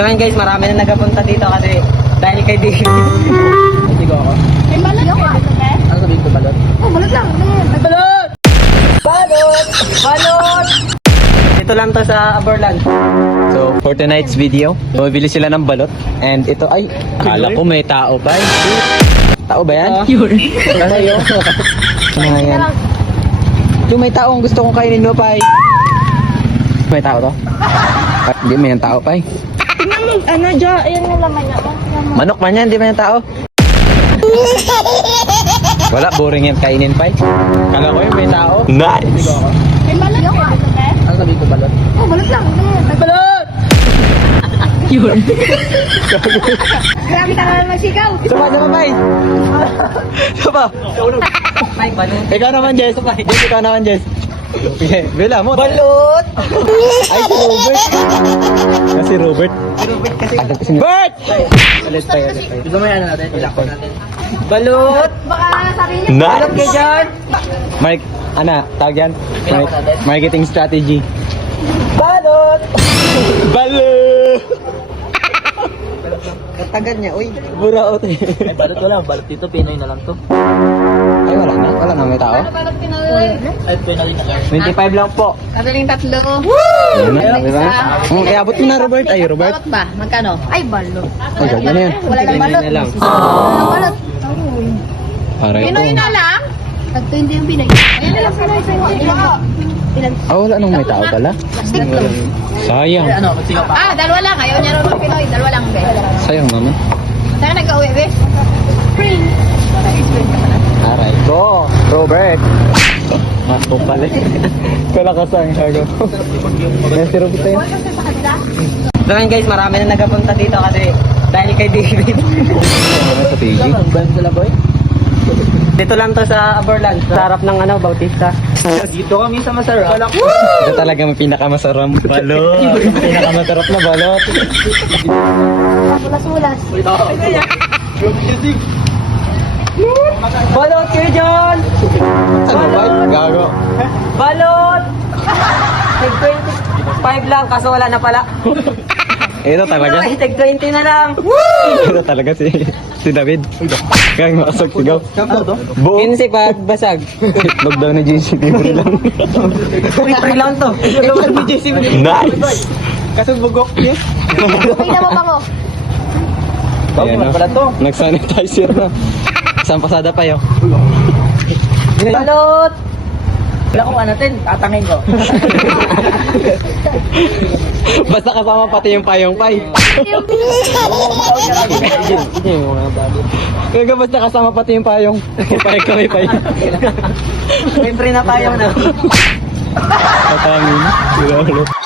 So ngayon guys, marami na nagapunta dito kasi dahil kay David. Hindi ko ako. May balot ka. Ano sabihin ko balot? Oh, balot lang. Balot! Balot! Balot! Ito lang to sa Aberland. So, for tonight's video, bumibili sila ng balot. And ito, ay, akala ko may tao pa eh. Tao ba yan? Yun. Ano yun? Ano nga yan? Yung may taong gusto kong kainin mo pa eh. May tao to? Ah, Hindi, may tao pa mo, ano, Jo, ayan yung laman niya. oh. Manok man yan, di man yan tao. Wala, boring yan kainin pa eh. Kala ko yun, may tao. Nice! May balot ka. Ano sabihin ko balot? Oh, balot lang. Balot! Grabe ka naman magsigaw. Sama, sama, bay! Balot. Ikaw naman, Jess. Jess, ikaw naman, Jess. Bella mo. Balot! Ay, si Robert. Kasi Robert. Kasi Agad kasi Bert! ulit tayo, ulit tayo. Gusto mo yung ano natin? Ilak ko natin. Balot! Baka sabi niya. Balot kayo dyan! Mark, ano, tawag yan? Mar- marketing strategy. Balot! Balo! Katagan niya, uy. Buraot eh. Ay, balot wala. Balot dito, Pinoy na lang to. Wala na. Na may tao. Balot Pinoy. Ay, Pinoy na lang. 25 lang po. Kadaling tatlo ko. Ayun na, di ba? Mm, eh, abot mo na, Robert. Ay, Robert. Balot ba? Magkano? Ay, balot. Ay, ganyan na yan. Wala balot. na lang. Wala nang balot. Para ito. Pinoy na lang? Nag-20 yung Pinoy. Ayan na lang Pinoy. Ilan? Ilan? Ah, wala nang may tao pala. Plastic. Sayang. Ano. Ah, dalawa lang. Ayaw niya rin Pinoy. Dalawa lang, be. Sayang naman. Saan ka nag-uwi, be? Spring. Ko, Robert. Mas ko pala. Kalakasang sago. May si Robert tayo. So ngayon guys, marami na nagapunta dito kasi dahil kay David. Ano sa sila boy? Dito lang to sa Aberland, sa harap ng ano, Bautista. Dito kami sa masarap. Ito talaga ang pinakamasarap. Balot. pinakamasarap na balot. Ulas-ulas. Balot kayo dyan! Ano ba? Gago. Balot! Tag 25 lang, kaso wala na pala. Ito talaga. Ay, tag 20 na lang. Ito talaga si si David. Kaya makasag sigaw. Buo. 15 pag basag. Daw ni JC libre lang. Free free lang to. Ito ni JC. nice! Kaso bugok. Yes. Uy na mabango. Ayan Ano pala to? o. Nag-sanitizer na. Isang pasada pa yun. Balot! Wala kung ano natin, tatangin ko. Basta kasama pati yung payong pay. Hindi mo mga balot. Kaya basta kasama pati yung payong. Pay ka may pay. May free na tayo na. Tatangin. Sila ulo.